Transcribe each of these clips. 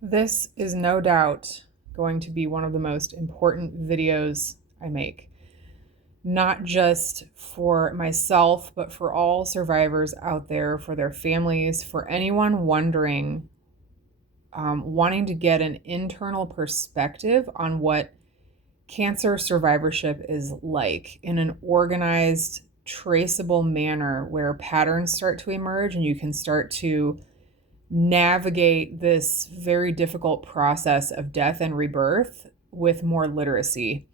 This is no doubt going to be one of the most important videos I make, not just for myself, but for all survivors out there, for their families, for anyone wondering, wanting to get an internal perspective on what cancer survivorship is like in an organized, traceable manner where patterns start to emerge and you can start to navigate this very difficult process of death and rebirth with more literacy.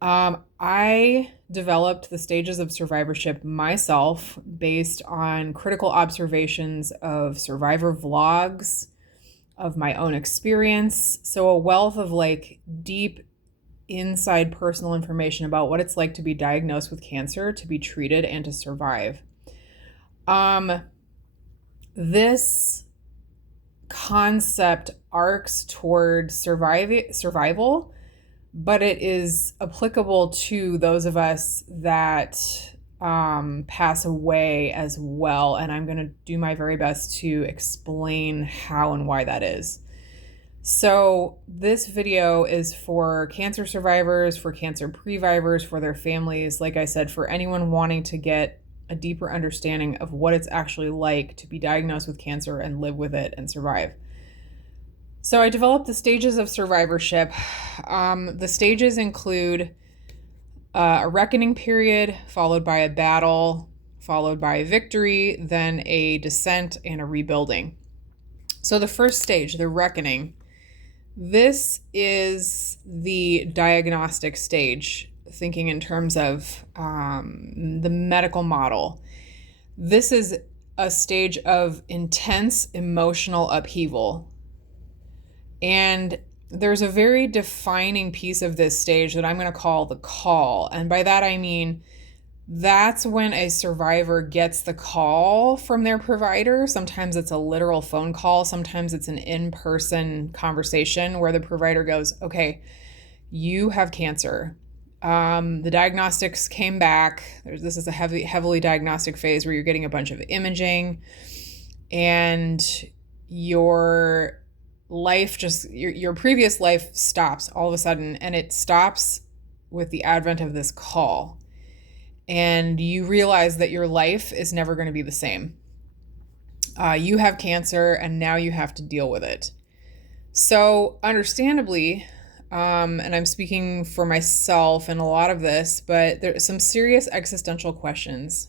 I developed the stages of survivorship myself based on critical observations of survivor vlogs, of my own experience. So, a wealth of deep inside personal information about what it's like to be diagnosed with cancer, to be treated, and to survive. This concept arcs toward survival, but it is applicable to those of us that pass away as well. And I'm going to do my very best to explain how and why that is. So this video is for cancer survivors, for cancer previvors, for their families. Like I said, for anyone wanting to get a deeper understanding of what it's actually like to be diagnosed with cancer and live with it and survive. So I developed the stages of survivorship. The stages include a reckoning period, followed by a battle, followed by a victory, then a descent, and a rebuilding. So the first stage, the reckoning, this is the diagnostic stage, thinking in terms of the medical model. This is a stage of intense emotional upheaval. And there's a very defining piece of this stage that I'm going to call the call. And by that, I mean, that's when a survivor gets the call from their provider. Sometimes it's a literal phone call. Sometimes it's an in-person conversation where the provider goes, okay, you have cancer. The diagnostics came back. This is a heavily diagnostic phase where you're getting a bunch of imaging and your life your previous life stops all of a sudden, and it stops with the advent of this call. And you realize that your life is never going to be the same. You have cancer and now you have to deal with it. So understandably, and I'm speaking for myself in a lot of this, but there's some serious existential questions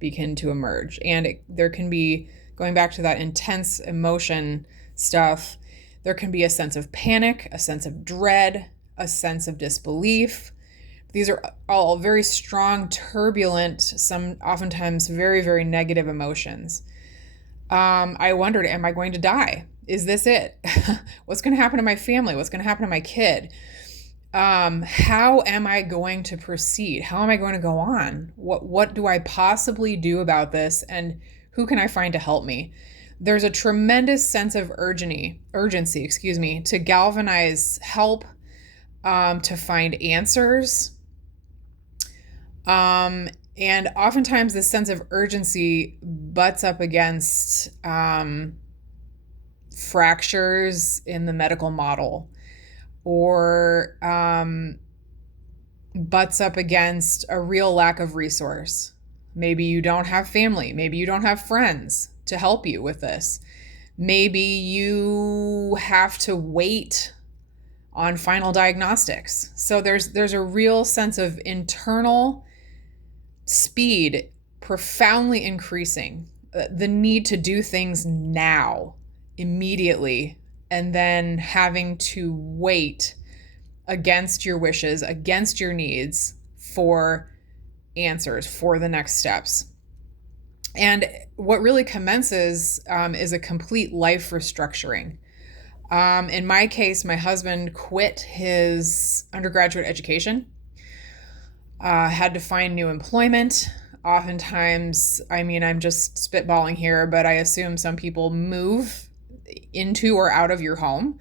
begin to emerge. And there can be, going back to that intense emotion stuff, there can be a sense of panic, a sense of dread, a sense of disbelief. These are all very strong, turbulent, some oftentimes very, very negative emotions. I wondered, am I going to die? Is this it? What's going to happen to my family? What's going to happen to my kid? How am I going to proceed? How am I going to go on? What do I possibly do about this? And who can I find to help me? There's a tremendous sense of urgency, to galvanize help, to find answers. And oftentimes this sense of urgency butts up against fractures in the medical model, or butts up against a real lack of resource. Maybe you don't have family. Maybe you don't have friends to help you with this. Maybe you have to wait on final diagnostics. So there's a real sense of internal speed profoundly increasing, the need to do things now, immediately, and then having to wait against your wishes, against your needs for answers, for the next steps. And what really commences is a complete life restructuring. In my case, my husband quit his undergraduate education, had to find new employment. Oftentimes, I mean, I'm just spitballing here, but I assume some people move into or out of your home.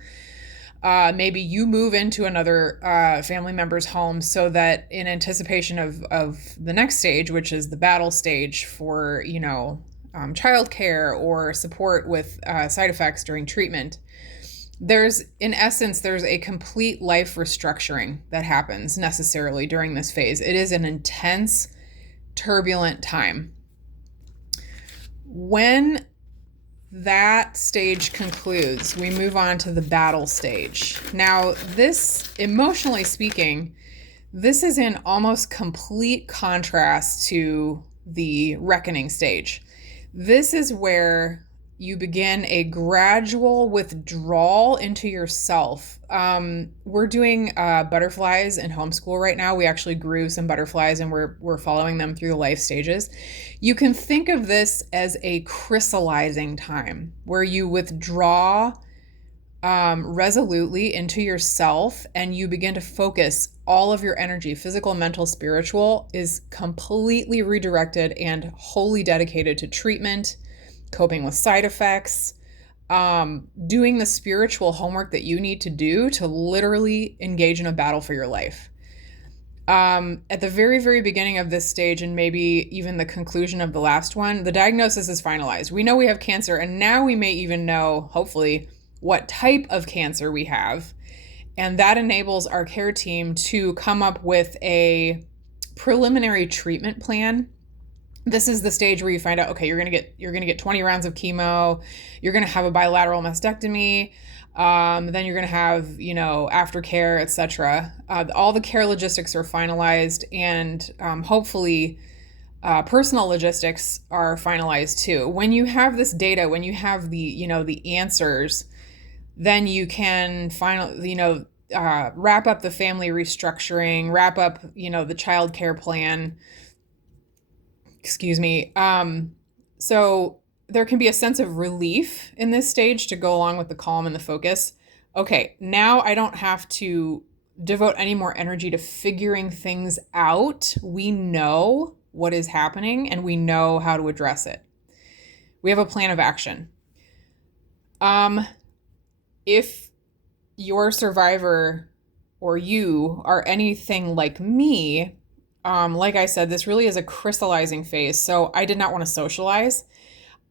Maybe you move into another family member's home so that in anticipation of the next stage, which is the battle stage for, childcare or support with side effects during treatment. In essence, there's a complete life restructuring that happens necessarily during this phase. It is an intense, turbulent time. When that stage concludes, we move on to the battle stage. Now, this, emotionally speaking, this is in almost complete contrast to the reckoning stage. This is where you begin a gradual withdrawal into yourself. We're doing butterflies in homeschool right now. We actually grew some butterflies and we're following them through the life stages. You can think of this as a crystallizing time where you withdraw resolutely into yourself and you begin to focus all of your energy, physical, mental, spiritual, is completely redirected and wholly dedicated to treatment, coping with side effects, doing the spiritual homework that you need to do to literally engage in a battle for your life. At the very, very beginning of this stage, and maybe even the conclusion of the last one, the diagnosis is finalized. We know we have cancer, and now we may even know, hopefully, what type of cancer we have. And that enables our care team to come up with a preliminary treatment plan. This is the stage where you find out, okay, you're gonna get 20 rounds of chemo, you're gonna have a bilateral mastectomy, then you're gonna have, aftercare, etc. All the care logistics are finalized, and hopefully personal logistics are finalized too. When you have this data, when you have the answers, then you can wrap up the family restructuring, wrap up, the child care plan. Excuse me. So there can be a sense of relief in this stage to go along with the calm and the focus. Okay, now I don't have to devote any more energy to figuring things out. We know what is happening and we know how to address it. We have a plan of action. If your survivor or you are anything like me, like I said, this really is a crystallizing phase. So I did not want to socialize.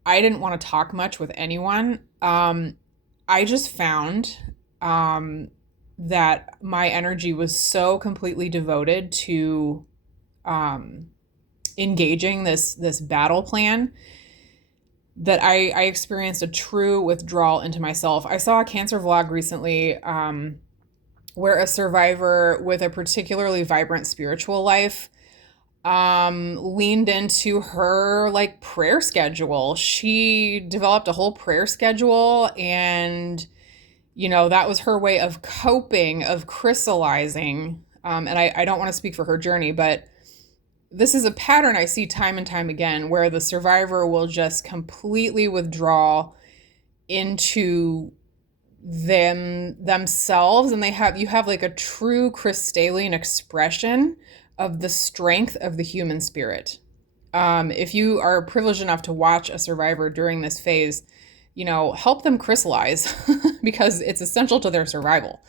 I didn't want to talk much with anyone. I just found that my energy was so completely devoted to engaging this battle plan that I experienced a true withdrawal into myself. I saw a cancer vlog recently where a survivor with a particularly vibrant spiritual life leaned into her prayer schedule. She developed a whole prayer schedule, and that was her way of coping, of crystallizing. And I don't want to speak for her journey, but this is a pattern I see time and time again where the survivor will just completely withdraw into themselves, and you have a true crystalline expression of the strength of the human spirit. If you are privileged enough to watch a survivor during this phase, help them crystallize because it's essential to their survival.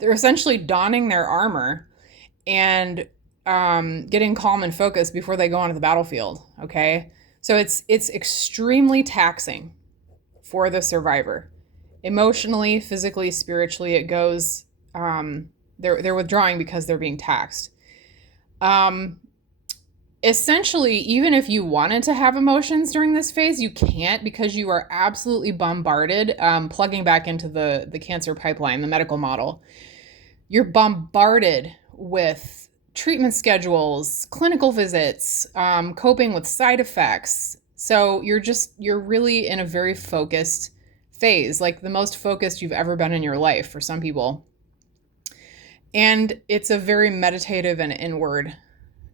They're essentially donning their armor and getting calm and focused before they go onto the battlefield. Okay. So it's extremely taxing for the survivor. Emotionally, physically, spiritually, it goes, they're withdrawing because they're being taxed. Essentially, even if you wanted to have emotions during this phase, you can't because you are absolutely bombarded, plugging back into the cancer pipeline, the medical model. You're bombarded with treatment schedules, clinical visits, coping with side effects. So you're really in a very focused phase, like the most focused you've ever been in your life for some people. And it's a very meditative and inward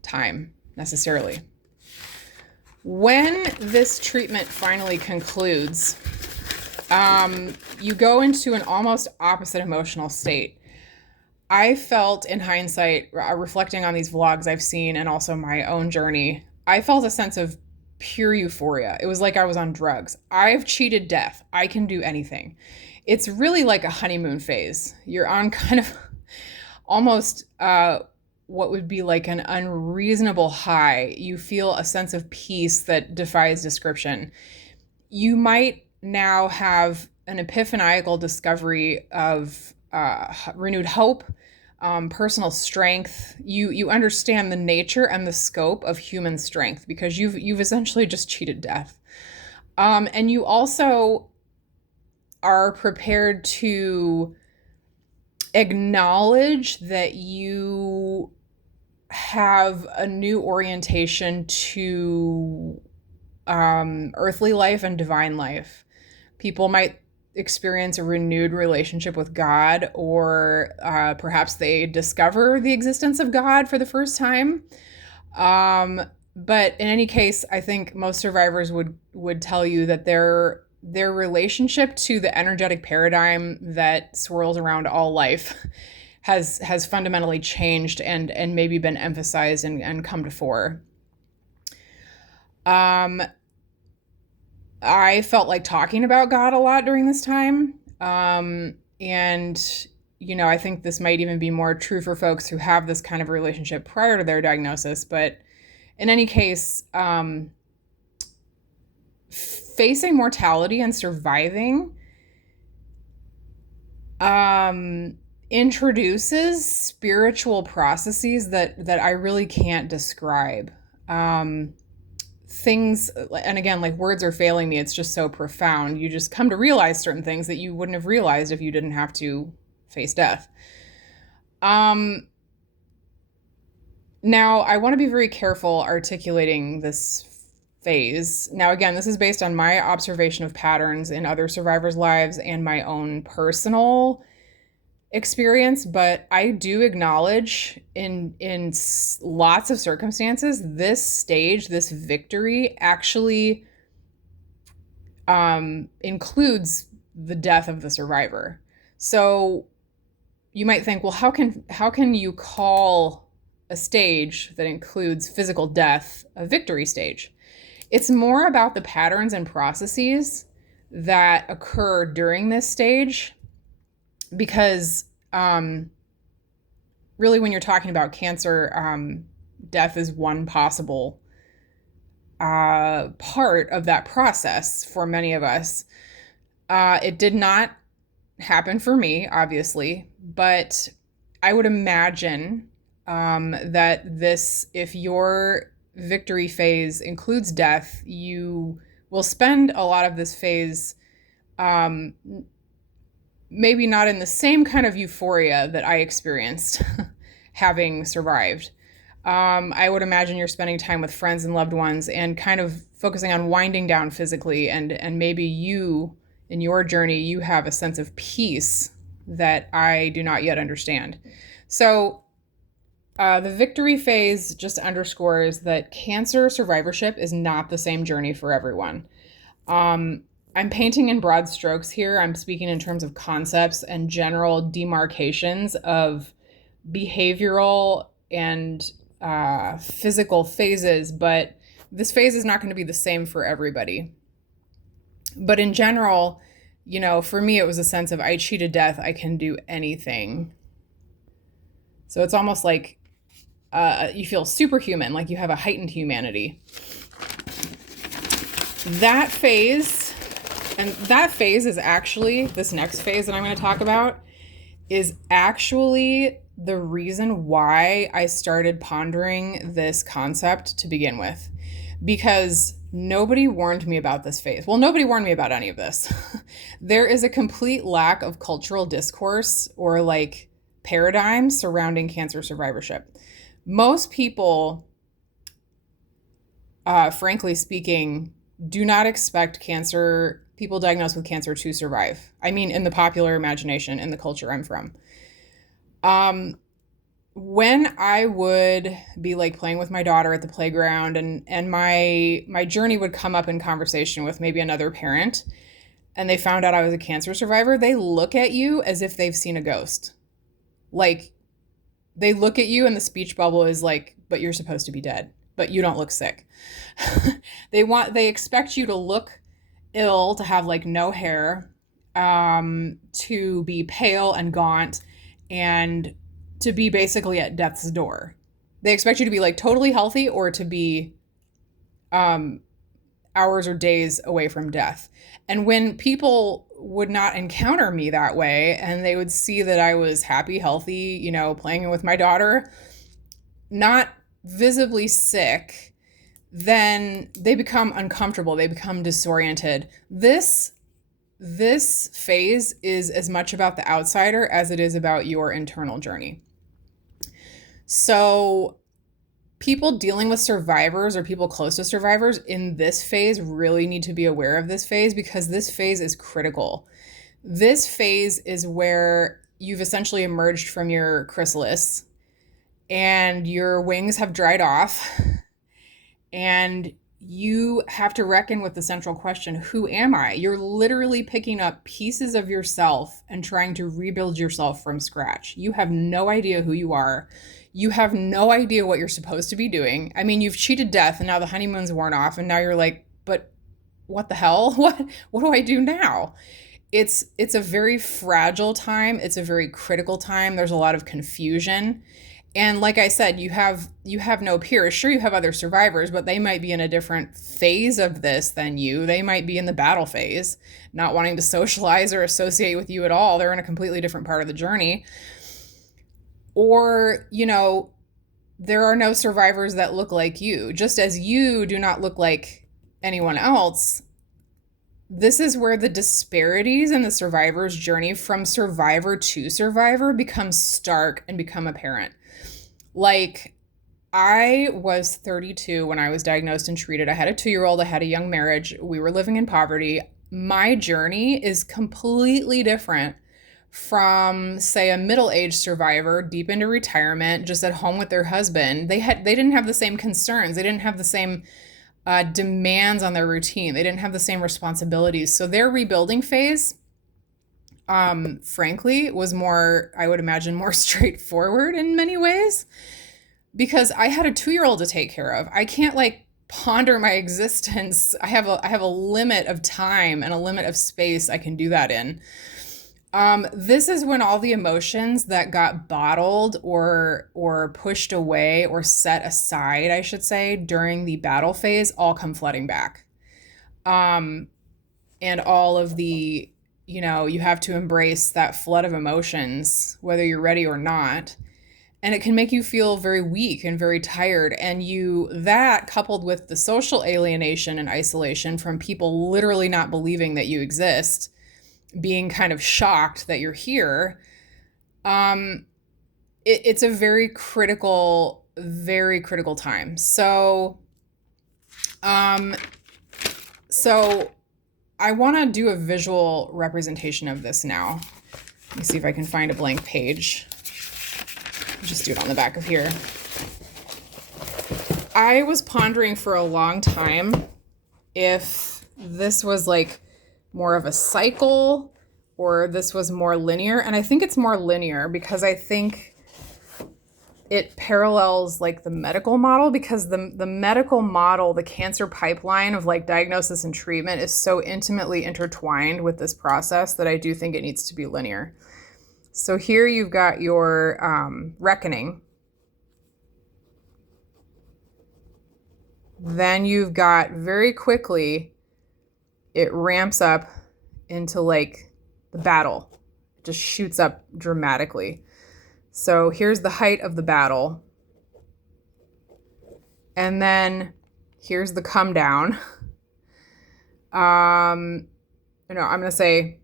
time, necessarily. When this treatment finally concludes, you go into an almost opposite emotional state. I felt, in hindsight, reflecting on these vlogs I've seen and also my own journey, I felt a sense of pure euphoria. It was like I was on drugs. I've cheated death. I can do anything. It's really like a honeymoon phase. You're on kind of almost what would be like an unreasonable high. You feel a sense of peace that defies description. You might now have an epiphanical discovery of renewed hope, personal strength. You understand the nature and the scope of human strength because you've essentially just cheated death. And you also are prepared to acknowledge that you have a new orientation to earthly life and divine life. People might experience a renewed relationship with God, or perhaps they discover the existence of God for the first time. But in any case, I think most survivors would tell you that their relationship to the energetic paradigm that swirls around all life has fundamentally changed and maybe been emphasized and come to fore. I felt like talking about God a lot during this time. And, I think this might even be more true for folks who have this kind of relationship prior to their diagnosis. But in any case, facing mortality and surviving introduces spiritual processes that I really can't describe. Things, and again, like words are failing me, it's just so profound. You just come to realize certain things that you wouldn't have realized if you didn't have to face death. Now, I want to be very careful articulating this phase. Now, again, this is based on my observation of patterns in other survivors' lives and my own personal experience, but I do acknowledge in lots of circumstances, this stage, this victory actually includes the death of the survivor. So you might think, well, how can you call a stage that includes physical death a victory stage? It's more about the patterns and processes that occur during this stage, because really when you're talking about cancer, death is one possible part of that process for many of us. It did not happen for me, obviously, but I would imagine that if your victory phase includes death, you will spend a lot of this phase maybe not in the same kind of euphoria that I experienced having survived. I would imagine you're spending time with friends and loved ones and kind of focusing on winding down physically, and maybe you, in your journey, you have a sense of peace that I do not yet understand. So the victory phase just underscores that cancer survivorship is not the same journey for everyone. I'm painting in broad strokes here. I'm speaking in terms of concepts and general demarcations of behavioral and physical phases, but this phase is not going to be the same for everybody. But in general, for me, it was a sense of I cheated death. I can do anything. So it's almost like you feel superhuman, like you have a heightened humanity. That phase is actually, this next phase that I'm going to talk about, is actually the reason why I started pondering this concept to begin with. Because nobody warned me about this phase. Well, nobody warned me about any of this. There is a complete lack of cultural discourse or like paradigm surrounding cancer survivorship. Most people, frankly speaking, do not expect people diagnosed with cancer to survive. I mean, in the popular imagination, in the culture I'm from. When I would be like playing with my daughter at the playground and my journey would come up in conversation with maybe another parent, and they found out I was a cancer survivor, they look at you as if they've seen a ghost. Like, they look at you and the speech bubble is like, but you're supposed to be dead, but you don't look sick. They expect you to look ill, to have like no hair, to be pale and gaunt, and to be basically at death's door. They expect you to be like totally healthy or to be um, hours or days away from death. And when people would not encounter me that way and they would see that I was happy, healthy, playing with my daughter, not visibly sick, then they become uncomfortable. They become disoriented. This phase is as much about the outsider as it is about your internal journey. So people dealing with survivors or people close to survivors in this phase really need to be aware of this phase, because this phase is critical. This phase is where you've essentially emerged from your chrysalis and your wings have dried off, and you have to reckon with the central question, who am I? You're literally picking up pieces of yourself and trying to rebuild yourself from scratch. You have no idea who you are. You have no idea what you're supposed to be doing. I mean, you've cheated death and now the honeymoon's worn off and now you're like, but what the hell? What do I do now? It's a very fragile time. It's a very critical time. There's a lot of confusion. And like I said, you have no peers. Sure, you have other survivors, but they might be in a different phase of this than you. They might be in the battle phase, not wanting to socialize or associate with you at all. They're in a completely different part of the journey. Or, there are no survivors that look like you. Just as you do not look like anyone else, this is where the disparities in the survivor's journey from survivor to survivor become stark and become apparent. Like, I was 32 when I was diagnosed and treated. I had a 2-year-old. I had a young marriage. We were living in poverty. My journey is completely different from, say, a middle-aged survivor deep into retirement, just at home with their husband. They didn't have the same concerns. They didn't have the same demands on their routine. They didn't have the same responsibilities. So their rebuilding phase, frankly, was more, I would imagine, more straightforward in many ways, because I had a 2-year-old to take care of. I can't ponder my existence. I have a limit of time and a limit of space I can do that in. This is when all the emotions that got bottled or pushed away or set aside, I should say, during the battle phase all come flooding back. And all of the, you have to embrace that flood of emotions, whether you're ready or not. And it can make you feel very weak and very tired. And that coupled with the social alienation and isolation from people literally not believing that you exist, being kind of shocked that you're here, it's a very critical time. So I want to do a visual representation of this now. Let me see if I can find a blank page. I'll just do it on the back of here. I was pondering for a long time if this was more of a cycle or this was more linear. And I think it's more linear because I think it parallels the medical model, because the medical model, the cancer pipeline of diagnosis and treatment is so intimately intertwined with this process that I do think it needs to be linear. So here you've got your reckoning. Then you've got, very quickly, it ramps up into the battle. It just shoots up dramatically. So here's the height of the battle. And then here's the come down. I'm going to say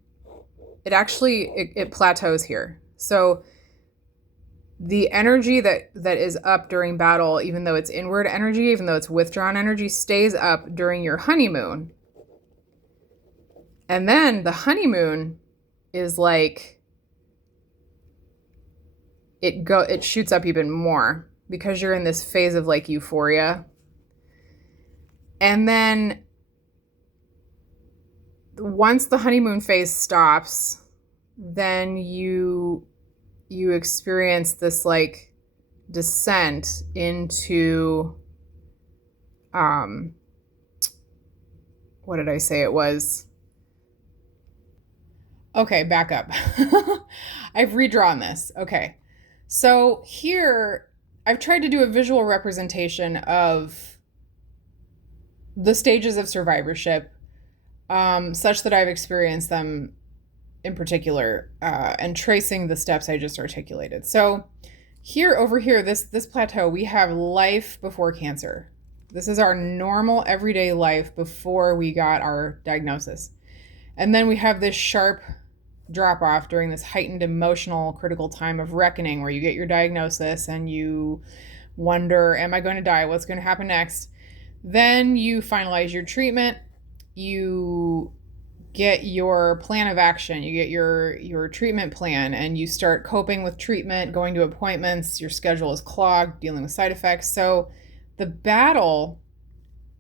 it plateaus here. So the energy that is up during battle, even though it's inward energy, even though it's withdrawn energy, stays up during your honeymoon. And then the honeymoon is it shoots up even more because you're in this phase of euphoria. And then once the honeymoon phase stops, then you experience this descent into what did I say it was? Okay, back up. I've redrawn this. Okay. So here I've tried to do a visual representation of the stages of survivorship, such that I've experienced them in particular, and tracing the steps I just articulated. So over here, this plateau, we have life before cancer. This is our normal everyday life before we got our diagnosis. And then we have this sharp drop off during this heightened emotional critical time of reckoning where you get your diagnosis and you wonder, am I going to die? What's going to happen next? Then you finalize your treatment. You get your plan of action. You get your treatment plan, and you start coping with treatment, going to appointments. Your schedule is clogged, dealing with side effects. So the battle,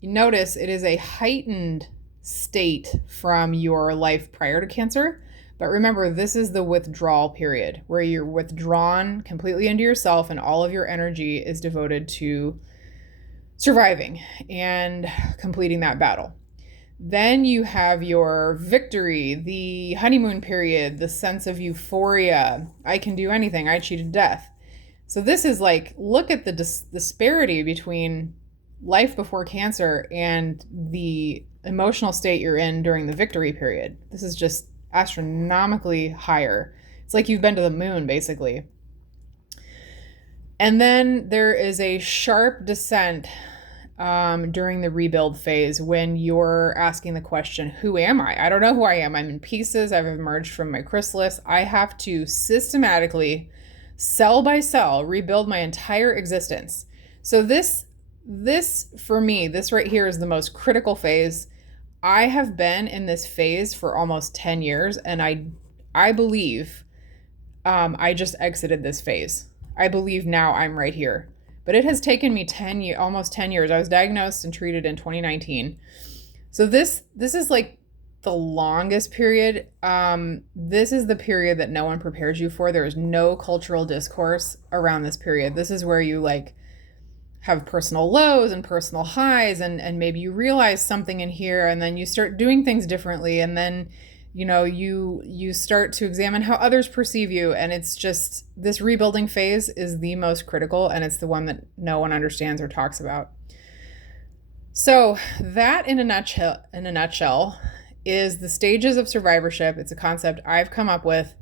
you notice it is a heightened state from your life prior to cancer. But remember, this is the withdrawal period where you're withdrawn completely into yourself and all of your energy is devoted to surviving and completing that battle. Then you have your victory, the honeymoon period, the sense of euphoria. I can do anything. I cheated death. So this is like, look at the disparity between life before cancer and the emotional state you're in during the victory period. This is just astronomically higher. It's like you've been to the moon, basically. And then there is a sharp descent during the rebuild phase when you're asking the question, who am I? I don't know who I am. I'm in pieces. I've emerged from my chrysalis. I have to systematically, cell by cell, rebuild my entire existence. So this for me, this right here is the most critical phase. I have been in this phase for almost 10 years, and I believe I just exited this phase. I believe now I'm right here. But it has taken me almost 10 years. I was diagnosed and treated in 2019. So this is like the longest period. This is the period that no one prepares you for. There is no cultural discourse around this period. This is where you like have personal lows and personal highs, and maybe you realize something in here, and then you start doing things differently, and then you start to examine how others perceive you. And it's just, this rebuilding phase is the most critical, and it's the one that no one understands or talks about. So that in a nutshell is the stages of survivorship. It's a concept I've come up with.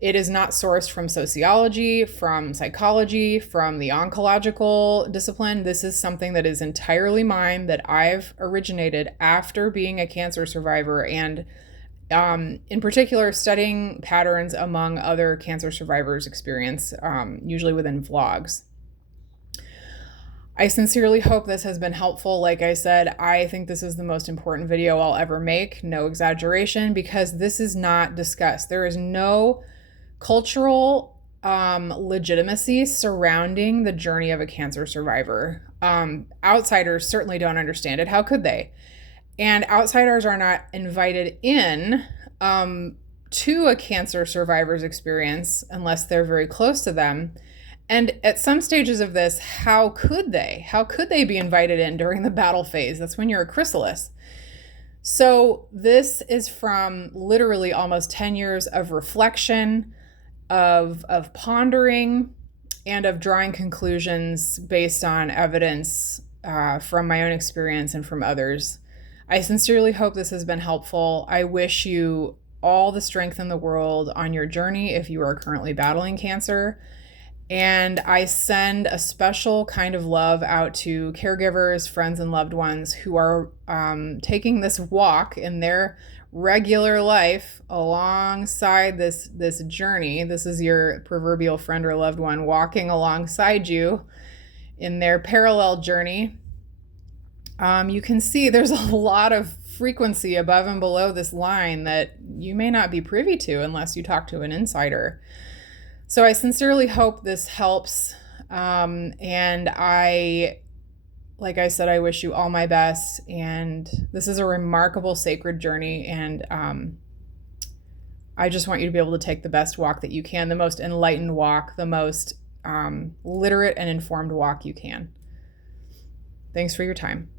It is not sourced from sociology, from psychology, from the oncological discipline. This is something that is entirely mine, that I've originated after being a cancer survivor, and in particular, studying patterns among other cancer survivors' experience, usually within vlogs. I sincerely hope this has been helpful. Like I said, I think this is the most important video I'll ever make, no exaggeration, because this is not discussed. There is no cultural legitimacy surrounding the journey of a cancer survivor. Outsiders certainly don't understand it. How could they? And outsiders are not invited in to a cancer survivor's experience unless they're very close to them. And at some stages of this, how could they? How could they be invited in during the battle phase? That's when you're a chrysalis. So this is from literally almost 10 years of reflection, of pondering, and of drawing conclusions based on evidence from my own experience and from others. I sincerely hope this has been helpful. I wish you all the strength in the world on your journey if you are currently battling cancer. And I send a special kind of love out to caregivers, friends, and loved ones who are taking this walk in their regular life alongside this journey. This is your proverbial friend or loved one walking alongside you in their parallel journey. You can see there's a lot of frequency above and below this line that you may not be privy to unless you talk to an insider. So I sincerely hope this helps. And like I said, I wish you all my best. And this is a remarkable sacred journey. And I just want you to be able to take the best walk that you can, the most enlightened walk, the most literate and informed walk you can. Thanks for your time.